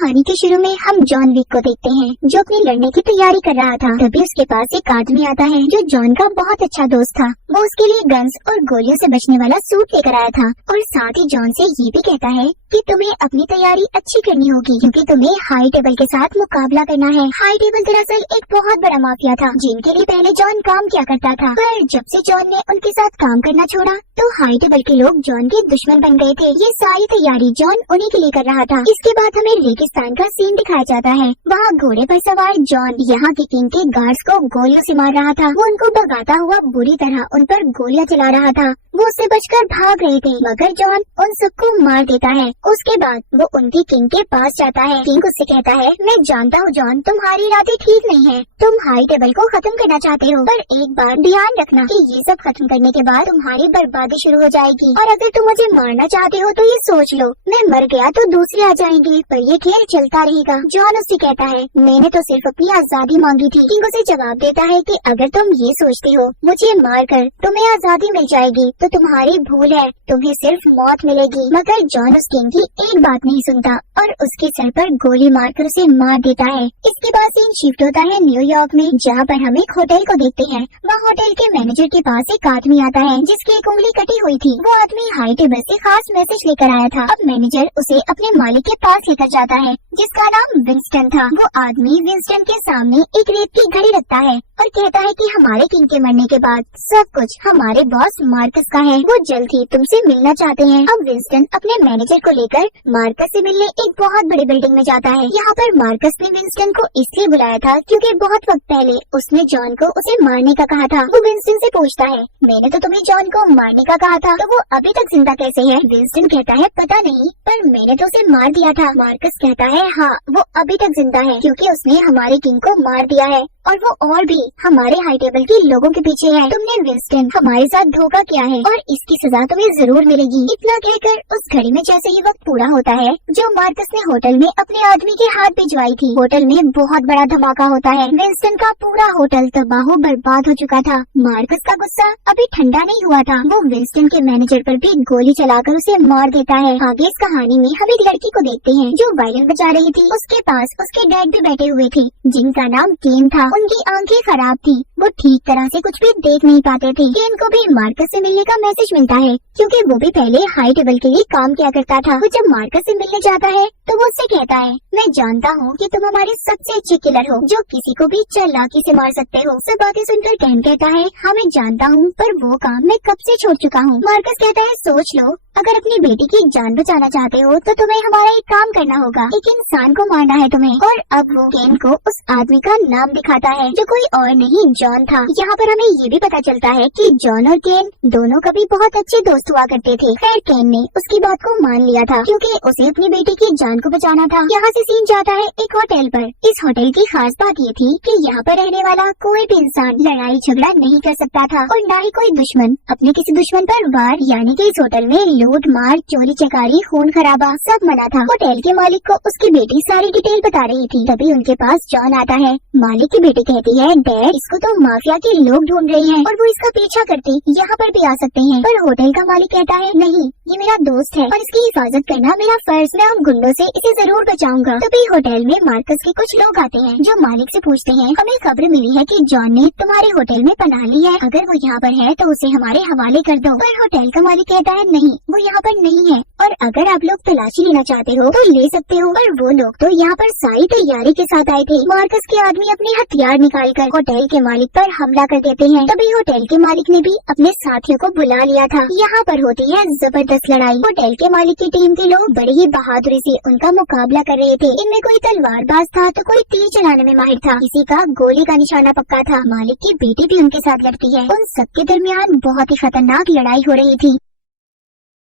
कहानी के शुरू में हम जॉन विक को देखते हैं जो अपनी लड़ने की तैयारी कर रहा था। तभी उसके पास एक आदमी आता है जो जॉन का बहुत अच्छा दोस्त था। वो उसके लिए गन्स और गोलियों से बचने वाला सूट लेकर आया था और साथ ही जॉन से ये भी कहता है कि तुम्हें अपनी तैयारी अच्छी करनी होगी क्योंकि तुम्हें हाई टेबल के साथ मुकाबला करना है। हाई टेबल दरअसल एक बहुत बड़ा माफिया था जिनके लिए पहले जॉन काम किया करता था, पर जब से जॉन ने उनके साथ काम करना छोड़ा तो हाई टेबल के लोग जॉन के दुश्मन बन गए थे। ये सारी तैयारी जॉन उन्हीं के लिए कर रहा था। इसके बाद हमें रेगिस्तान का सीन दिखाया जाता है। वहाँ घोड़े पर सवार जॉन यहाँ के किंग के गार्ड्स को गोलियों से मार रहा था। वो उनको भगाता हुआ बुरी तरह उन पर गोलियां चला रहा था। वो उससे बचकर भाग रहे थे मगर जॉन उन सबको मार देता है। उसके बाद वो उनके किंग के पास जाता है। किंग उससे कहता है, मैं जानता हूँ जॉन, तुम्हारे इरादे ठीक नहीं है। तुम हाई टेबल को खत्म करना चाहते हो, पर एक बार ध्यान रखना कि ये सब खत्म करने के बाद तुम्हारी बर्बादी शुरू हो जाएगी। और अगर तुम मुझे मारना चाहते हो तो ये सोच लो, मैं मर गया तो दूसरे आ जाएंगे, पर ये खेल चलता रहेगा। जॉन उससे कहता है, मैंने तो सिर्फ अपनी आजादी मांगी थी। किंग उसे जवाब देता है कि अगर तुम ये सोचते हो मुझे मार कर तुम्हें आजादी मिल जाएगी तो तुम्हारी भूल है, तुम्हें सिर्फ मौत मिलेगी। मगर जॉन उस किंग की एक बात नहीं सुनता और उसके सर पर गोली मारकर उसे मार देता है। इसके बाद सीन शिफ्ट होता है न्यूयॉर्क में, जहाँ पर हम एक होटल को देखते हैं। वहाँ होटल के मैनेजर के पास एक आदमी आता है जिसकी एक उंगली कटी हुई थी। वो आदमी हाई टेबल से खास मैसेज लेकर आया था। अब मैनेजर उसे अपने मालिक के पास लेकर जाता है जिसका नाम विंस्टन था। वो आदमी विंस्टन के सामने एक रेत की घड़ी रखता है और कहता है कि हमारे किंग के मरने के बाद सब कुछ हमारे बॉस मार्कस का है। वो जल्द ही तुमसे मिलना चाहते हैं। अब विंस्टन अपने मैनेजर को लेकर मार्कस से मिलने एक बहुत बड़ी बिल्डिंग में जाता है। यहाँ पर मार्कस ने विंस्टन को इसलिए बुलाया था क्योंकि बहुत वक्त पहले उसने जॉन को उसे मारने का कहा था। वो विंस्टन से पूछता है, मैंने तो तुम्हें जॉन को मारने का कहा था, तो वो अभी तक जिंदा कैसे है? विंस्टन कहता है, पता नहीं, पर मैंने तो उसे मार दिया था। मार्कस कहता है, हाँ, वो अभी तक जिंदा है क्योंकि उसने हमारे किंग को मार दिया है और वो और भी हमारे हाई टेबल के लोगों के पीछे है। तुमने विंस्टन हमारे साथ धोखा किया है और इसकी सजा तुम्हें जरूर मिलेगी। इतना कहकर उस घड़ी में जैसे ही वक्त पूरा होता है जो मार्कस ने होटल में अपने आदमी के हाथ भिजवाई थी, होटल में बहुत बड़ा धमाका होता है। विंस्टन का पूरा होटल तबाह बर्बाद हो चुका था। मार्कस का गुस्सा अभी ठंडा नहीं हुआ था। वो विंस्टन के मैनेजर पर भी गोली चलाकर उसे मार देता है। आगे इस कहानी में हम एक लड़की को देखते हैं जो वायलिन बजा रही थी। उसके पास उसके डैड भी बैठे हुए थे जिनका नाम केन था। उनकी आंखें खराब थी, वो ठीक तरह से कुछ भी देख नहीं पाते थे। केन को भी मार्कस से मिलने का मैसेज मिलता है क्योंकि वो भी पहले हाई टेबल के लिए काम किया करता था। वो जब मार्कस से मिलने जाता है तो वो उससे कहता है, मैं जानता हूँ कि तुम हमारे सबसे अच्छे किलर हो जो किसी को भी चालाकी से मार सकते हो। सब बातें सुनकर केन कहता है, हाँ मैं जानता हूँ, पर वो काम मैं कब से छोड़ चुका हूँ। मार्कस कहता है, सोच लो, अगर अपनी बेटी की जान बचाना चाहते हो तो तुम्हें हमारा एक काम करना होगा, एक इंसान को मारना है तुम्हें। और अब वो केन को उस आदमी का नाम दिखाता है जो कोई और नहीं जॉन था। यहाँ पर हमें ये भी पता चलता है कि जॉन और केन दोनों कभी बहुत अच्छे दोस्त हुआ करते थे। खैर केन ने उसकी बात को मान लिया था क्योंकि उसे अपनी बेटी की जान को बचाना था। यहाँ से सीन जाता है एक होटल पर। इस होटल की खास बात ये थी कि यहाँ पर रहने वाला कोई भी इंसान लड़ाई झगड़ा नहीं कर सकता था और न ही कोई दुश्मन अपने किसी दुश्मन पर वार, यानी कि इस होटल में लूट मार, चोरी चकारी, खून खराबा सब मना था। होटल के मालिक को उसकी बेटी सारी डिटेल बता रही थी। तभी उनके पास जॉन आता है। मालिक की बेटी कहती है, डैड, इसको तो माफिया के लोग ढूंढ रहे हैं और वो इसका पीछा करते यहाँ पर भी आ सकते हैं। पर होटल का मालिक कहता है, नहीं, ये मेरा दोस्त है और इसकी हिफाजत करना मेरा फर्ज। मैं उन गुंडों से इसे जरूर बचाऊंगा। तभी होटल में मार्कस के कुछ लोग आते हैं जो मालिक से पूछते हैं, हमें खबर मिली है कि जॉन ने तुम्हारे होटल में पनाह ली है, अगर वो यहाँ पर है तो उसे हमारे हवाले कर दो। पर होटल का मालिक कहता है, नहीं, वो यहाँ पर नहीं है और अगर आप लोग तलाशी लेना चाहते हो तो ले सकते हो। पर वो लोग तो यहाँ पर सारी तैयारी के साथ आए थे। मार्कस के आदमी अपने हथियार निकालकर होटल के मालिक पर हमला कर देते हैं। तभी होटल के मालिक ने भी अपने साथियों को बुला लिया था। यहाँ पर होती है जबरदस्त लड़ाई। होटल के मालिक की टीम के लोग बड़ी ही बहादुरी से उनका मुकाबला कर रहे थे। इनमें कोई तलवारबाज था तो कोई तीर चलाने में माहिर था, किसी का गोली का निशाना पक्का था। मालिक की बेटी भी उनके साथ लड़ती है। उन सबके दरमियान बहुत ही खतरनाक लड़ाई हो रही थी।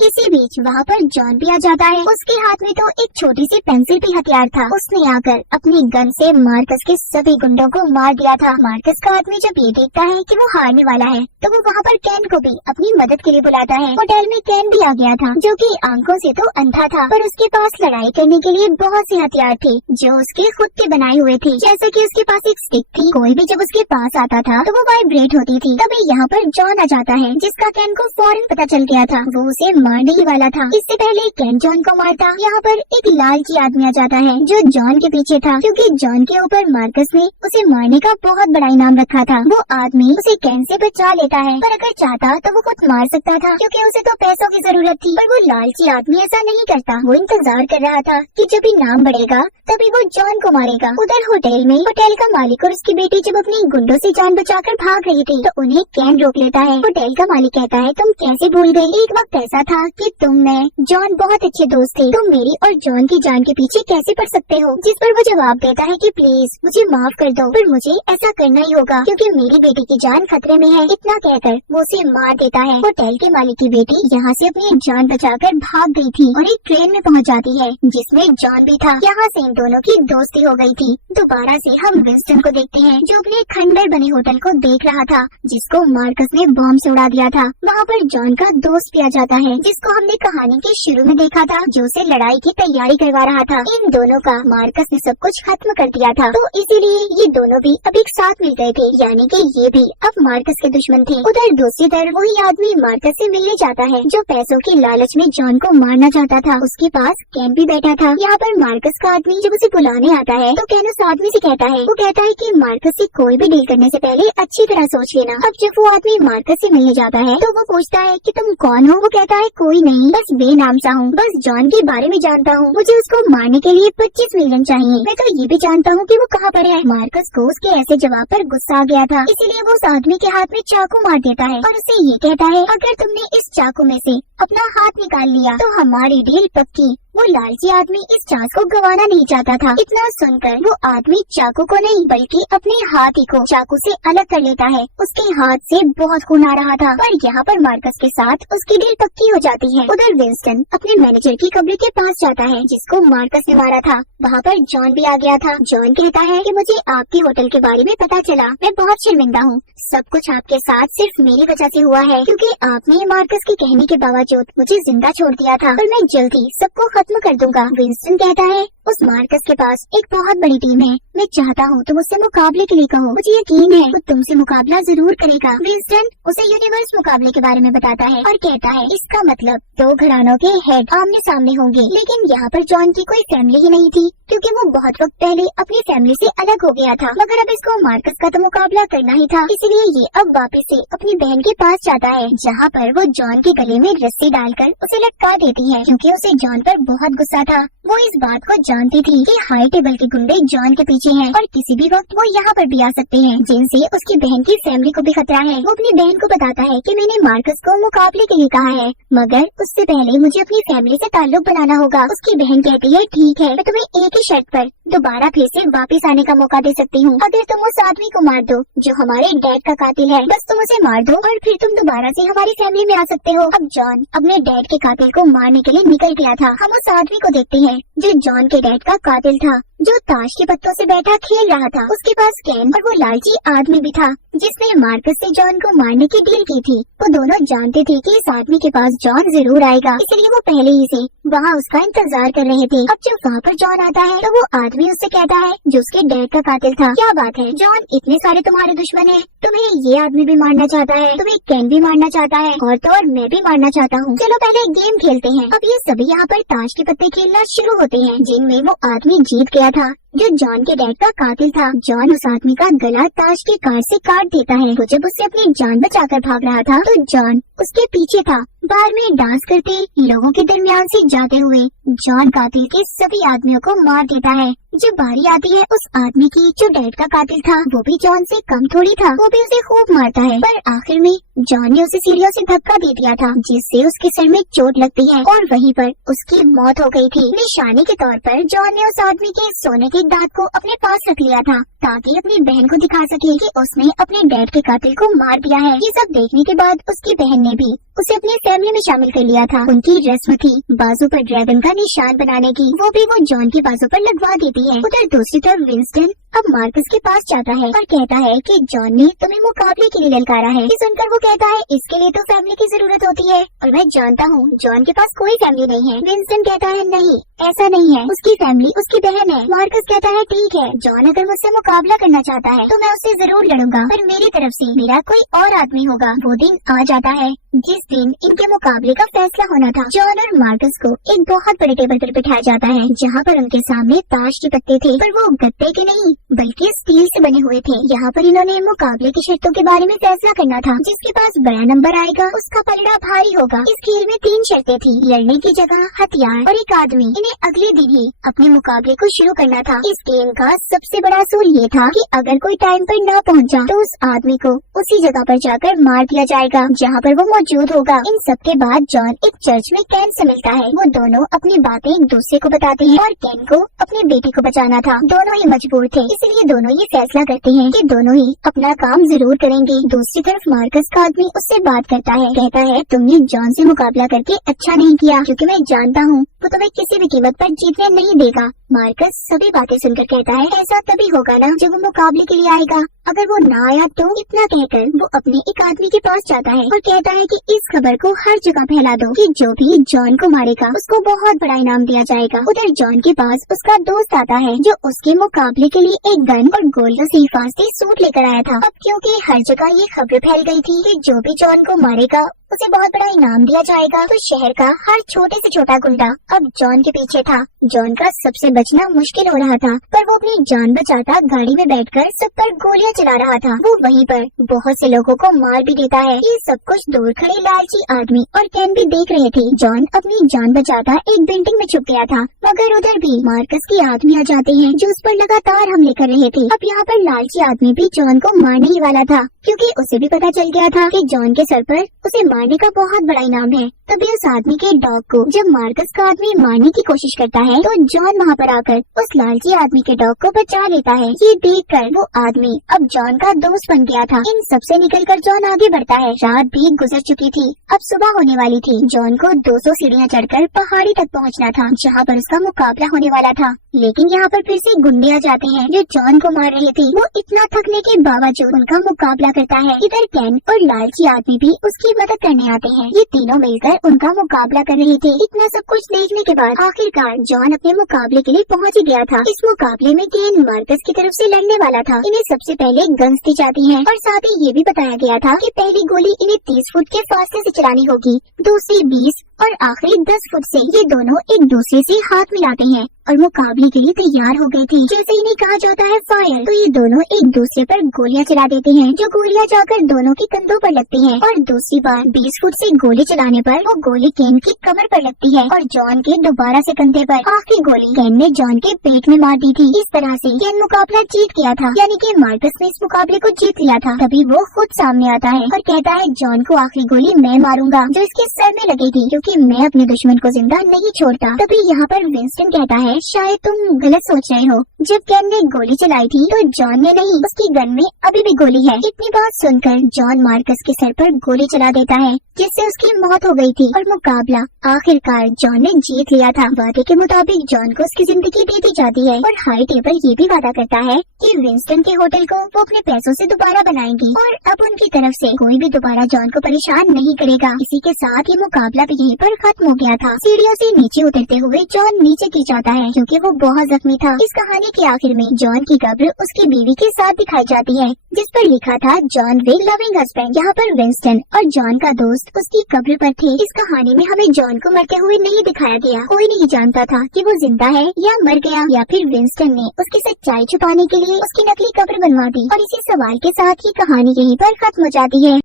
इसी बीच वहाँ पर जॉन भी आ जाता है। उसके हाथ में तो एक छोटी सी पेंसिल भी हथियार था। उसने आकर अपनी गन से मार्कस के सभी गुंडों को मार दिया था। मार्कस का आदमी जब ये देखता है कि वो हारने वाला है तो वो वहाँ पर केन को भी अपनी मदद के लिए बुलाता है। होटल में केन भी आ गया था जो कि आंखों से तो अंधा था, पर उसके पास लड़ाई करने के लिए बहुत से हथियार थे जो उसके खुद के बनाए हुए थे। जैसे कि उसके पास एक स्टिक थी, कोई भी जब उसके पास आता था तो वो वाइब्रेट होती थी। तभी यहाँ पर जॉन आ जाता है जिसका केन को फौरन पता चल गया था। वो उसे मारने ही वाला था। इससे पहले कैन जॉन को मारता, यहाँ पर एक लालची आदमी आ जाता है जो जॉन के पीछे था, क्योंकि जॉन के ऊपर मार्कस ने उसे मारने का बहुत बड़ा इनाम रखा था। वो आदमी उसे कैन से बचा लेता है, पर अगर चाहता तो वो खुद मार सकता था, क्योंकि उसे तो पैसों की जरूरत थी। पर वो लालची आदमी ऐसा नहीं करता। वो इंतजार कर रहा था कि जब इनाम बढ़ेगा तभी वो जॉन को मारेगा। उधर होटल में होटल का मालिक और उसकी बेटी जब अपनी गुंडों से जान बचाकर भाग रही थी तो उन्हें कैन रोक लेता है। होटल का मालिक कहता है, तुम कैसे भूल गई? एक वक्त ऐसा था कि तुम, मैं, जॉन बहुत अच्छे दोस्त थे। तुम मेरी और जॉन की जान के पीछे कैसे पड़ सकते हो? जिस पर वो जवाब देता है कि प्लीज मुझे माफ कर दो, पर मुझे ऐसा करना ही होगा क्योंकि मेरी बेटी की जान खतरे में है। इतना कहकर वो उसे मार देता है। होटल के मालिक की बेटी यहाँ से अपनी जान बचाकर भाग गई थी और एक ट्रेन में पहुँच जाती है जिसमें जॉन भी था। यहाँ से इन दोनों की दोस्ती हो गई थी। दोबारा से हम विंस्टन को देखते हैं जो अपने खंडर बने होटल को देख रहा था जिसको मार्कस ने बॉम्ब से उड़ा दिया था। वहाँ पर जॉन का दोस्त भी आ जाता है जिसको हमने कहानी के शुरू में देखा था, जो उसे लड़ाई की तैयारी करवा रहा था। इन दोनों का मार्कस ने सब कुछ खत्म कर दिया था, तो इसीलिए ये दोनों भी अब एक साथ मिल गए थे, यानी कि ये भी अब मार्कस के दुश्मन थे। उधर दूसरी तरफ वही आदमी मार्कस से मिलने जाता है जो पैसों की लालच में जॉन को मारना चाहता था। उसके पास कैन भी बैठा था। यहाँ पर मार्कस का आदमी जब उसे बुलाने आता है तो कैन उस आदमी से कहता है, वो कहता है कि मार्कस से कोई भी डील करने से पहले अच्छी तरह सोच लेना। अब जब वो आदमी मार्कस से मिलने जाता है तो वो पूछता है कि तुम कौन हो? वो कहता है, कोई नहीं, बस बेनाम सा हूँ, बस जॉन के बारे में जानता हूँ। मुझे उसको मारने के लिए 25 मिलियन चाहिए। मैं तो ये भी जानता हूँ कि वो कहाँ पर है। मार्कस को उसके ऐसे जवाब पर गुस्सा आ गया था, इसीलिए वो उस आदमी के हाथ में चाकू मार देता है और उसे ये कहता है, अगर तुमने इस चाकू में से अपना हाथ निकाल लिया तो हमारी डील पक्की। वो लालची आदमी इस चांस को गंवाना नहीं चाहता था। इतना सुनकर वो आदमी चाकू को नहीं बल्कि अपने हाथ ही को चाकू से अलग कर लेता है। उसके हाथ से बहुत खून आ रहा था, पर यहाँ पर मार्कस के साथ उसकी डील पक्की हो जाती है। उधर विंस्टन अपने मैनेजर की कब्र के पास जाता है जिसको मार्कस ने मारा था। वहाँ पर जॉन भी आ गया था। जॉन कहता है कि मुझे आपके होटल के बारे में पता चला, मैं बहुत शर्मिंदा हूँ। सब कुछ आपके साथ सिर्फ मेरी वजह से हुआ है, क्योंकि आपने मार्कस के कहने के बावजूद मुझे जिंदा छोड़ दिया था, और मैं जल्दी सबको खत्म कर दूंगा। विंस्टन कहता है, उस मार्कस के पास एक बहुत बड़ी टीम है, मैं चाहता हूँ तुम उससे मुकाबले के लिए कहो, मुझे यकीन है वो तुमसे मुकाबला जरूर करेगा। विंस्टन उसे यूनिवर्स मुकाबले के बारे में बताता है और कहता है, इसका मतलब 2 घरानों के हेड आमने सामने होंगे। लेकिन यहाँ पर जॉन की कोई फैमिली ही नहीं थी, क्योंकि वो बहुत वक्त पहले अपनी फैमिली से अलग हो गया था। मगर अब इसको मार्कस का तो मुकाबला करना ही था, इसलिए ये अब वापस से अपनी बहन के पास जाता है, जहाँ पर वो जॉन के गले में रस्सी डालकर उसे लटका देती है, क्योंकि उसे जॉन पर बहुत गुस्सा था। वो इस बात को जानती थी कि हाई टेबल के गुंडे जॉन के पीछे हैं और किसी भी वक्त वो यहाँ पर भी आ सकते हैं, जिनसे उसकी बहन की फैमिली को भी खतरा है। वो अपनी बहन को बताता है कि मैंने मार्कस को मुकाबले के लिए कहा है, मगर उससे पहले मुझे अपनी फैमिली से ताल्लुक बनाना होगा। उसकी बहन कहती है, ठीक है, मैं तुम्हें एक ही शर्त पर दोबारा फिर से वापस आने का मौका दे सकती हूँ। अगर तुम उस आदमी को मार दो जो हमारे डैड का कातिल है, बस तुम उसे मार दो और फिर तुम दोबारा से हमारी फैमिली में आ सकते हो। अब जॉन अपने डैड के कातिल को मारने के लिए निकल गया था। हम उस आदमी को देखते हैं जो जॉन के डैड का कातिल था, जो ताश के पत्तों से बैठा खेल रहा था। उसके पास कैन और वो लालची आदमी भी था जिसने मार्कस से जॉन को मारने की डील की थी। वो दोनों जानते थे कि इस आदमी के पास जॉन जरूर आएगा, इसलिए वो पहले ही से वहाँ उसका इंतजार कर रहे थे। अब जब वहाँ पर जॉन आता है तो वो आदमी उससे कहता है, जो उसके डैड का कातिल था, क्या बात है जॉन, इतने सारे तुम्हारे दुश्मन हैं, तुम्हें ये आदमी भी मारना चाहता है, तुम्हें कैन भी मारना चाहता है, और तो और मैं भी मारना चाहता हूँ। चलो पहले गेम खेलते हैं। अब ये सभी यहाँ पर ताश के पत्ते खेलना शुरू होते हैं, जिनमें वो आदमी जीत गया था जो जॉन के डैड का कातिल था। जॉन उस आदमी का गला ताश के कार्ड से काट देता है। वो जब उससे अपनी जान बचाकर भाग रहा था तो जॉन उसके पीछे था, बार में डांस करते लोगों के दरमियान से जाते हुए जॉन कातिल के सभी आदमियों को मार देता है। जब बारी आती है उस आदमी की जो डैड का कातिल था, वो भी जॉन से कम थोड़ी था, वो भी उसे खूब मारता है, पर आखिर में जॉन ने उसे सीढ़ियों से धक्का दे दिया था, जिससे उसके सर में चोट लगती है और वहीं पर उसकी मौत हो गई थी। निशानी के तौर पर जॉन ने उस आदमी के सोने के दांत को अपने पास रख लिया था, ताकि अपनी बहन को दिखा सके कि उसने अपने डैड के कातिल को मार दिया है। ये सब देखने के बाद उसकी बहन ने भी उसे अपनी फैमिली में शामिल कर लिया था। उनकी रस्म थी बाजू पर ड्रैगन का निशान बनाने की, वो भी वो जॉन के बाजू पर लगवा देती है। उधर दूसरी तरफ विंस्टन अब मार्कस के पास जाता है और कहता है कि जॉन ने तुम्हें मुकाबले के लिए ललकारा है। ये सुनकर वो कहता है, इसके लिए तो फैमिली की जरूरत होती है और मैं जानता हूँ जॉन के पास कोई फैमिली नहीं है। विंस्टन कहता है, नहीं ऐसा नहीं है, उसकी फैमिली उसकी बहन है। मार्कस कहता है, ठीक है जॉन अगर मुझसे मुकाबला करना चाहता है तो मैं उससे जरूर लड़ूंगा, पर मेरी तरफ से मेरा कोई और आदमी होगा। वो दिन आ जाता है जिस दिन इनके मुकाबले का फैसला होना था। जॉन और मार्कस को एक बहुत बड़े टेबल पर बिठाया जाता है जहाँ पर उनके सामने ताश के पत्ते थे, पर वो गत्ते के नहीं बल्कि स्टील से बने हुए थे। यहाँ पर इन्होंने मुकाबले की शर्तों के बारे में फैसला करना था। जिसके पास बड़ा नंबर आएगा उसका पलड़ा भारी होगा। इस खेल में 3 शर्तें थी, लड़ने की जगह, हथियार और एक आदमी। इन्हें अगले दिन ही अपने मुकाबले को शुरू करना था। इस गेम का सबसे बड़ा असूल ये था कि अगर कोई टाइम पर न पहुंचा तो उस आदमी को उसी जगह पर जाकर मार दिया जाएगा जहाँ पर वो मौजूद होगा। इन सब के बाद जॉन एक चर्च में कैन से मिलता है। वो दोनों अपनी बातें एक दूसरे को बताते हैं और कैन को अपनी बेटी को बचाना था। दोनों ही मजबूर थे, इसलिए दोनों ये फैसला करते हैं कि दोनों ही अपना काम जरूर करेंगे। दूसरी तरफ मार्कस का आदमी उससे बात करता है, कहता है तुमने जॉन से मुकाबला करके अच्छा नहीं किया, क्योंकि मैं जानता हूँ वो तुम्हें किसी भी कीमत पर जीतने नहीं देगा। मार्कस सभी बातें सुनकर कहता है ऐसा तभी होगा ना जब वो मुकाबले के लिए आएगा, अगर वो ना आया तो। इतना कहकर वो अपने एक आदमी के पास जाता है और कहता है कि इस खबर को हर जगह फैला दो कि जो भी जॉन को मारेगा उसको बहुत बड़ा इनाम दिया जाएगा। उधर जॉन के पास उसका दोस्त आता है जो उसके मुकाबले के लिए एक गन और गोलियों से हिफाजती सूट लेकर आया था। अब क्योंकि हर जगह ये खबर फैल गई थी कि जो भी जॉन को मारेगा उसे बहुत बड़ा इनाम दिया जाएगा, तो शहर का हर छोटे से छोटा गुंडा अब जॉन के पीछे था। जॉन का सबसे बचना मुश्किल हो रहा था, पर वो अपनी जान बचाता गाड़ी में बैठकर सब पर गोलियां चला रहा था। वो वहीं पर बहुत से लोगों को मार भी देता है। ये सब कुछ दूर खड़े लालची आदमी और कैन भी देख रहे थे। जॉन अपनी जान बचाता एक बिल्डिंग में छुप गया था, मगर उधर भी मार्कस के आदमी आ जाते हैं जो उस पर लगातार हमले कर रहे थे। अब यहाँ पर लालची आदमी भी जॉन को मारने ही वाला था, क्योंकि उसे भी पता चल गया था कि जॉन के सर पर उसे मारने का बहुत बड़ा इनाम है। तभी उस आदमी के डॉग को जब मार्कस का आदमी मारने की कोशिश करता है तो जॉन वहाँ पर आकर उस लालची आदमी के डॉग को बचा लेता है। ये देखकर वो आदमी अब जॉन का दोस्त बन गया था। इन सबसे निकलकर जॉन आगे बढ़ता है। रात भी गुजर चुकी थी, अब सुबह होने वाली थी। जॉन को 200 सीढ़ियाँ चढ़कर पहाड़ी तक पहुँचना था जहाँ पर उसका मुकाबला होने वाला था। लेकिन यहाँ पर फिर से गुंडे आ जाते हैं जो जॉन को मार रहे थे। वो इतना थकने के बावजूद उनका मुकाबला करता है। इधर कैन और लालची आदमी भी उसकी मदद करने आते हैं। ये तीनों मिलकर उनका मुकाबला कर रहे थे। इतना सब कुछ देखने के बाद आखिरकार जॉन अपने मुकाबले के लिए पहुंच ही गया था। इस मुकाबले में कैन मार्कस की तरफ से लड़ने वाला था। इन्हें सबसे पहले गन्स दी जाती हैं और साथ ही ये भी बताया गया था कि पहली गोली इन्हें 30 फुट के फासले से चलानी होगी, दूसरी 20 और आखिरी 10 फुट से। ये दोनों एक दूसरे से हाथ मिलाते हैं और मुकाबले के लिए तैयार हो गए थे। जैसे इन्हें कहा जाता है फायर, तो ये दोनों एक दूसरे पर गोलियां चला देते हैं, जो गोलियां जाकर दोनों के कंधों पर लगती हैं। और दूसरी बार 20 फुट से गोली चलाने पर वो गोली कैन की कमर पर लगती है और जॉन के दोबारा से कंधे पर। आखिरी गोली कैन ने जॉन के पेट में मार दी थी। इस तरह से कैन मुकाबला जीत गया था, यानी कि मार्कस ने इस मुकाबले को जीत लिया था। तभी वो खुद सामने आता है और कहता है जॉन को आखिरी गोली मैं मारूंगा, जो इसके सर में लगेगी, क्योंकि मैं अपने दुश्मन को जिंदा नहीं छोड़ता। तभी यहाँ पर विंस्टन कहता है शायद तुम गलत सोच रहे हो। जब कैन ने गोली चलाई थी तो जॉन ने नहीं, उसकी गन में अभी भी गोली है। इतनी बात सुनकर जॉन मार्कस के सर पर गोली चला देता है, जिससे उसकी मौत हो गई थी और मुकाबला आखिरकार जॉन ने जीत लिया था। वादे के मुताबिक जॉन को उसकी जिंदगी दे दी जाती है और हाई टेबल ये भी वादा करता है कि विंस्टन के होटल को वो अपने पैसों से दोबारा बनाएंगी और अब उनकी तरफ से कोई भी दोबारा जॉन को परेशान नहीं करेगा। इसी के साथ ही मुकाबला भी यहीं पर खत्म हो गया था। सीढ़ियों से नीचे उतरते हुए जॉन नीचे गिर जाता है क्योंकि वो बहुत जख्मी था। इस कहानी के आखिर में जॉन की कब्र उसकी बीवी के साथ दिखाई जाती है, जिस पर लिखा था जॉन विल लविंग हस्बैंड। यहाँ पर विंस्टन और जॉन का दोस्त उसकी कब्र पर थे। इस कहानी में हमें जॉन को मरते हुए नहीं दिखाया गया। कोई नहीं जानता था कि वो जिंदा है या मर गया, या फिर विंस्टन ने उसकी सच्चाई छुपाने के लिए उसकी नकली कब्र बनवा दी। और इसी सवाल के साथ ही कहानी यहीं पर खत्म हो जाती है।